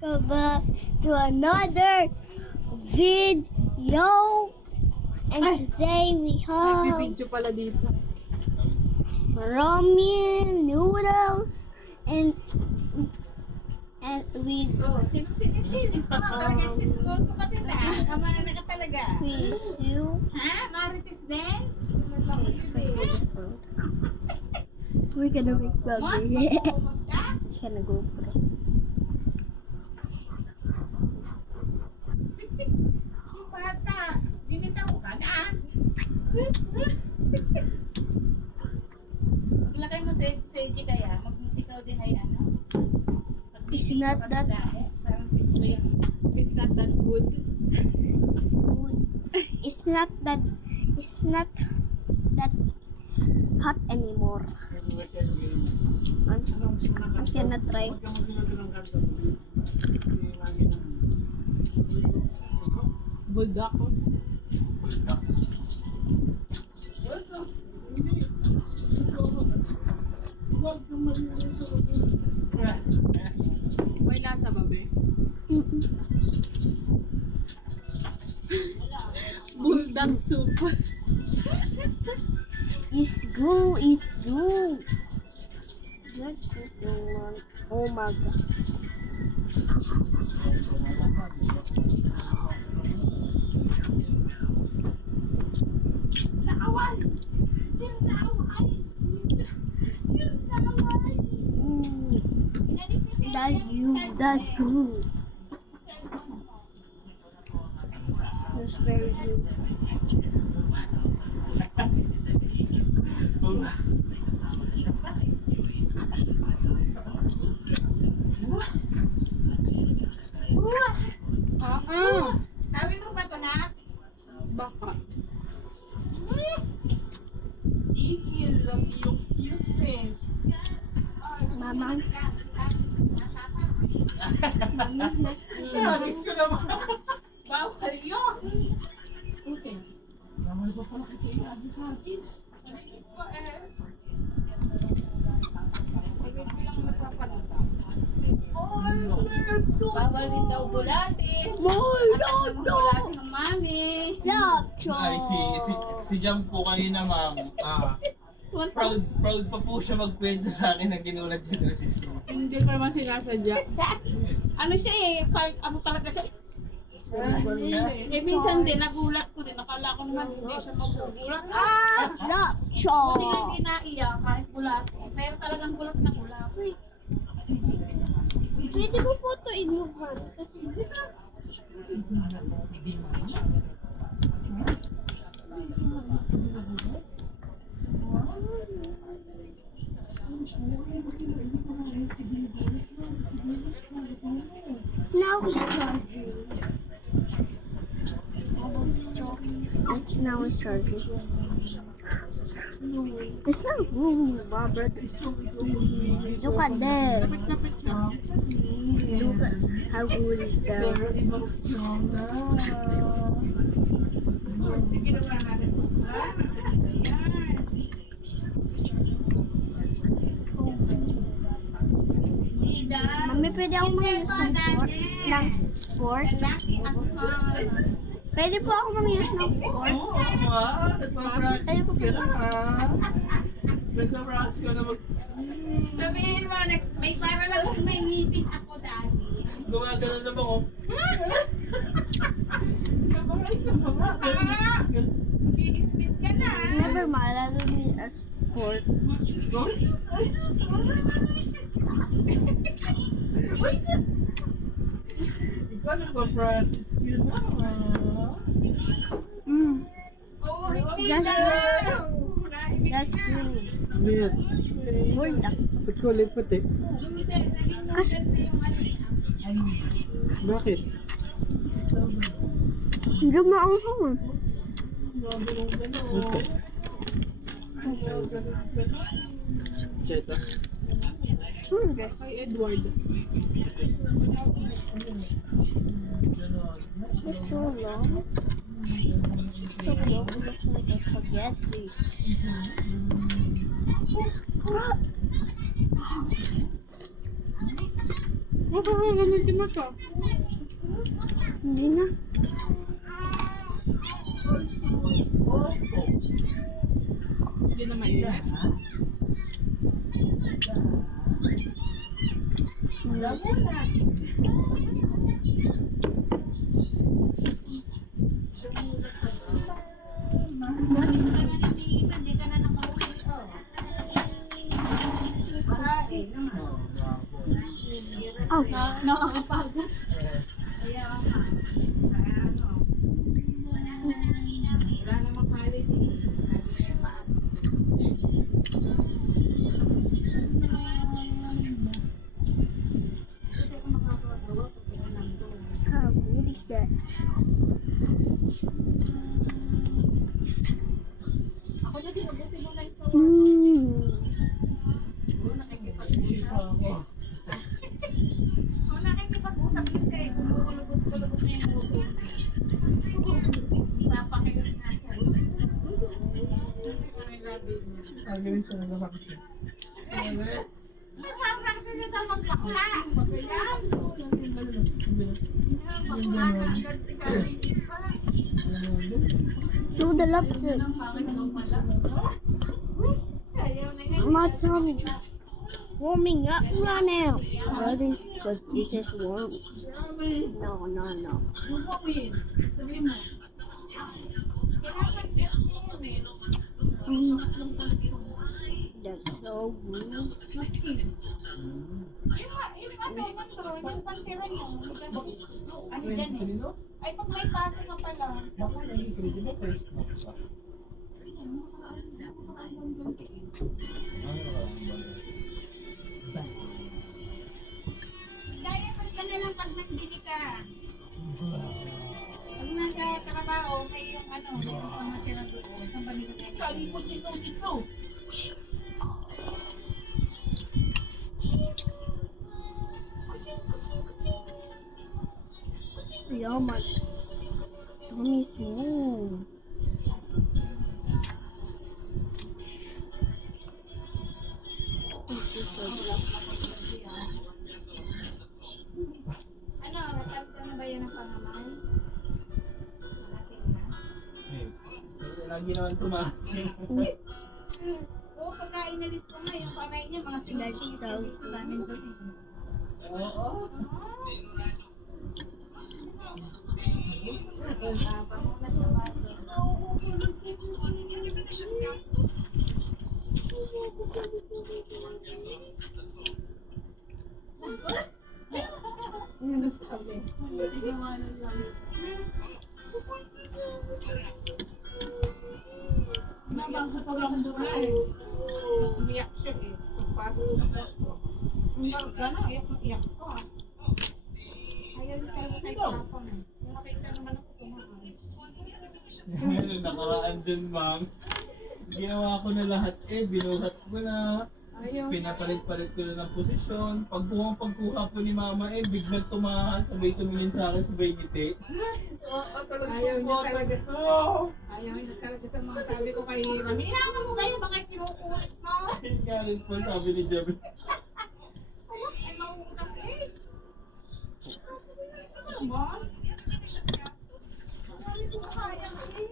Welcome back to another video. And today we have Video pala dito. ramen noodles and with Oh, sinisilip ko. Marites ko. Sukatin na. Kamana ka talaga. you. Ha? Marites din? We're gonna make What? babi. Magpupumag ka? It's gonna go for it. Yung bata. Ginitaw ka na. Ilagay mo sa kaya. Ikaw din ay ano? It's not that Parang si Kuya. It's not that good. good. It's not that hot anymore. I cannot try. Buldak. May lasa ba, be? Buldak soup. It's good. It's good. Let's put it on. Oh my god. Naaway! Yung naaway! Yung naaway! That's good. That's very good. Sabi mo ba ito na? Baka. Kikil lang yung cuteness. Mama. Nabis ko naman. Bawal yun. Cuteness. Naman ba pala kaya sa artist? Bawal din daw bulati. Bulatin ng mami. Lapchop. Si Jam po kanina, ma'am. Proud pa po siya magkwento sa akin na ginulat siya ng sister. Hindi ko naman sinasadya. Ano siya ano talaga siya? Minsan din, nagulat ko din. Nakala ko naman hindi siya magugulat. Lapchop. Hindi nga hindi naiyak kahit bulat. Pero talagang bulat na bulat. Pwede mo po ito inuhan. Kasi now it's charging. How about this charging? Now it's charging. It's not good, my brother. Look at that. Lapit siya. Look at how good is that. Ginawa natin. Mami, pwede ako mag-use ng sport? Lalaki ako. Pwede po ako mag-use ng sport? Pwede po Nagka-brush ko na Sabihin mo, may para lang kung may ngipin ako dati. gumagano na ba ko? I-split ka na. Never mind, I don't need a sport. Ikaw nagpa-brush skill na. Oo, hindi That's daw. That's good. Weird. Hold up. Ba't ko ulit pati? Naging noodles na yung ano niya. Bakit? Hindi mo ang hawin. Ito. Cheta. Kay Edward. It's so long. It's so long. It looks like a spaghetti. Baka gamitin mo to. Hindi na. Hindi na mainit. Oh, Nakakapagod. Wala namang holiday. how good is that? Ako na sinubusin mo na ito. Ako nakikipag-usap yun siya eh. Kumukulubot-kulubot na yung ulo. Napakayot na siya. Ang labi niya. Agaling siya nagkakakit siya. Nagpa-practice ito magpakla. Pagkayan. Magpakla na agad si Karen pa. To the left side. Ang pangit mo pala. Ayaw na yan. My tummy warming up right now. Because this is warm. No, no, no. Bubawin. Sabi mo. That's so good. Yung pantira nyo. Ano dyan eh? Ay, pag may pasok ka pala. Baka nag-i-create na first mo. Diaper ka na lang pag nandini ka. Pag nasa trabaho, may yung ano, yung pamatira doon. Saan ba nilagay? Kalipot dito. Yeah, my tummy's warm. It's just so good. Ano, nakalta na ba yan ang pangalan? Malasing na? Lagi naman tumasin. Oo, pagka inalis ko nga, yung kamay niya, mga sinasita dito namin doon eh. Oo. Habang mo na sa bato. Ano sabi? Nagawanan lang. Nabang sa paglamdura eh. Umiyak siya eh. Pagpasok sa kwarto. Gano'n, iyak ko ah. Ayaw niya talaga kay Tapang eh. Nakita naman ako kumain. Ngayon nakaraan dun, ma'am. Ginawa ko na lahat binuhat ko na. Ayaw. Pinapalit-palit ko na ng posisyon. Pagkuha po ni mama biglang tumahan, sabay tumingin sa akin, sabay ngiti. Ayaw niya talaga. Ayaw niya talaga sa mga sabi ko kay Rami. Inaman mo kayo, bakit kinukulit mo? Yun nga rin po sabi ni Jebel. Ay, mauutas eh. Ano ba? Marami ko kaya kasi.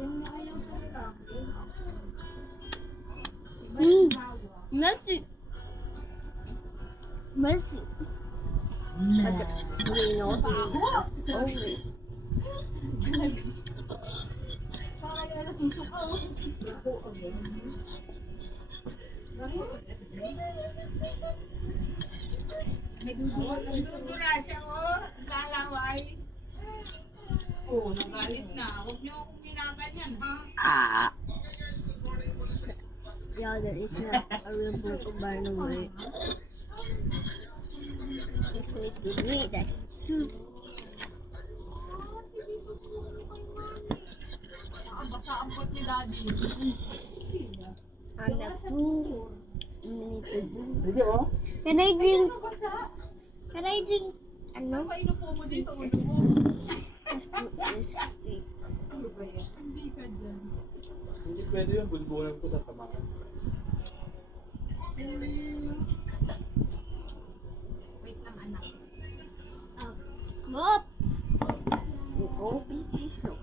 Ayaw na ayaw talaga. Iba yung hawa. Messi. Messi. Shut up. You know, over. Para yan na susukaw. Nagdudura siya, oh. Lalaway. Oh, nagalit na. Huwag niyo akong ginaganyan, ha? Ah. Yeah, that is not a real burger, by the way. It's like to me that shoot. Basta ang pot ni Daddy. On the floor. Sige, oh. Can I drink? Basta. Can I drink? Ano? Painom po mo dito, ulo mo. Let's put this steak. Ano ba yan? Hindi ka dyan. Hindi pwede yung bulbulan ko tatamaan. Wait lang, anak. Cup. Open this door.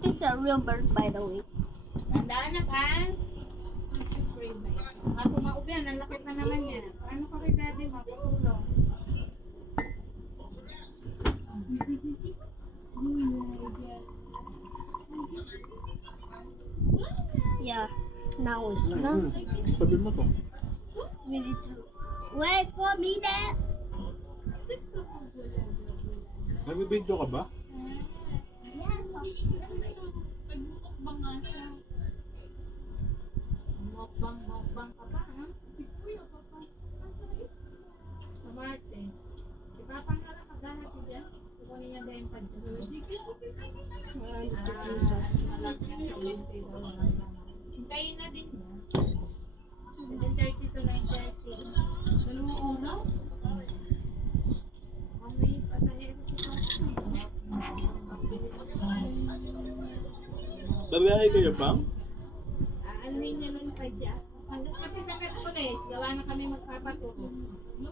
It's a real bird, by the way. Tandaan na ka? Pray ba ito? Tumaob yan, ang laki pa naman yan. Paano ka kay daddy mapatulong? Yeah. Now it's not. Tabi mo to. We need to wait for me there. Nagbibidyo ka ba? Nagmukbang nga siya. Mukbang ka pa, ha? Si Kuya, papa. Sa Martes. Si Papa nga lang maghanap dyan. Kukunin niya dahil pa dyan. Hintayin na din niya. 7:30 to 9:30. Dalawang oras? May pasahero si Papa. Babae kayo bang? Ano niya nun pa dyan? Hanggang kasi sa Merkules, gawa na kami magpapatulong. No,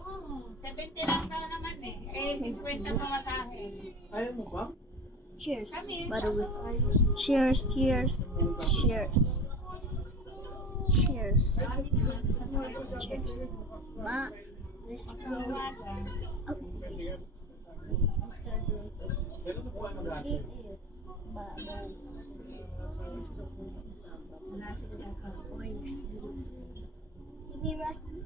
70 lang daw naman eh. Eh, 50 pamasahe. Ayaw mo ba? Cheers. Kami, By the way. sasakay. Cheers, cheers, cheers. Cheers. Cheers. Ma, let's go. Up. Pero nakuha mo dati. Orange juice. Sige, Rocky.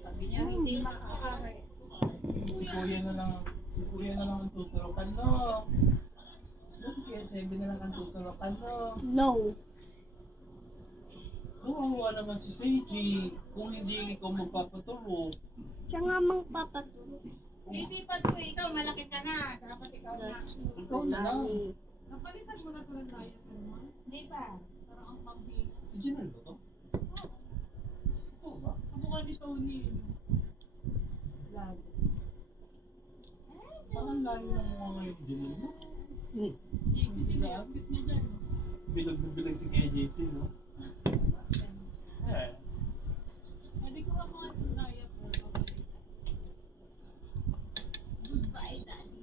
Sabi niya, hindi makakakari. Si Kuya na lang ang tuturukan, no? Si Kuya 7 na lang ang tuturukan, no? No. Kawawa naman si Seiji kung hindi ikaw magpapaturo. Siya nga mang papatulog. Hindi pa to, ikaw malaki ka na. Dapat ikaw na. Ikaw na lang. Napalitan mo na to ng diet mo? Hindi pa. Parang ang pambing. Si Janelle ba to? Oo ba? Kamukha ni Tony. Vlog. Parang layo ng mukha ngayon Janelle mo. JC din yung outfit niya dyan. Bilog na bilog si Kuya JC, no? Hindi ko ka mga sinaya po. Goodbye, Daddy.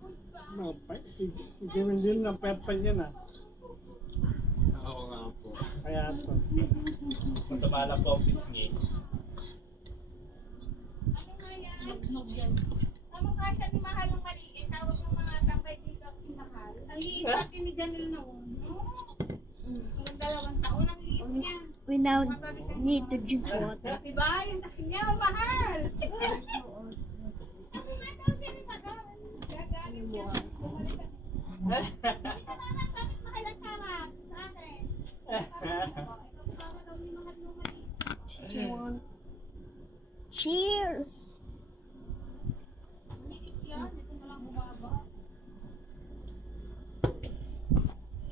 Goodbye. No, si Jeremy din na peppa niya na. Oo nga po. Kaya ito. Mataba lang po office niya. Ano nga yan? Nugnog yan. Tama ka siya ni Mahal ng maliit. Tawag ng mga tambay dito si Mahal. Ang liit natin ni Janelle noon. Ang 2 taon ang liit niya. We now need to drink water. Si Bay, ang laki niya, Mahal. Sabi nga daw siya ni Mahal. Gagalit niya. Hindi na naman bakit Mahal ang tawag sa akin. Ito ba daw ni Mahal ng maliit? Cheers. Maliit yan. Ito na lang bumaba.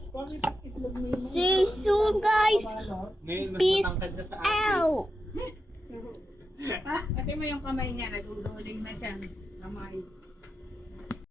Bakit itlog mo yun? See you soon, guys. Ngayon, mas Peace matangkad na sa akin. Out. Ate mo yung kamay niya, naduduling na siya. Kamay.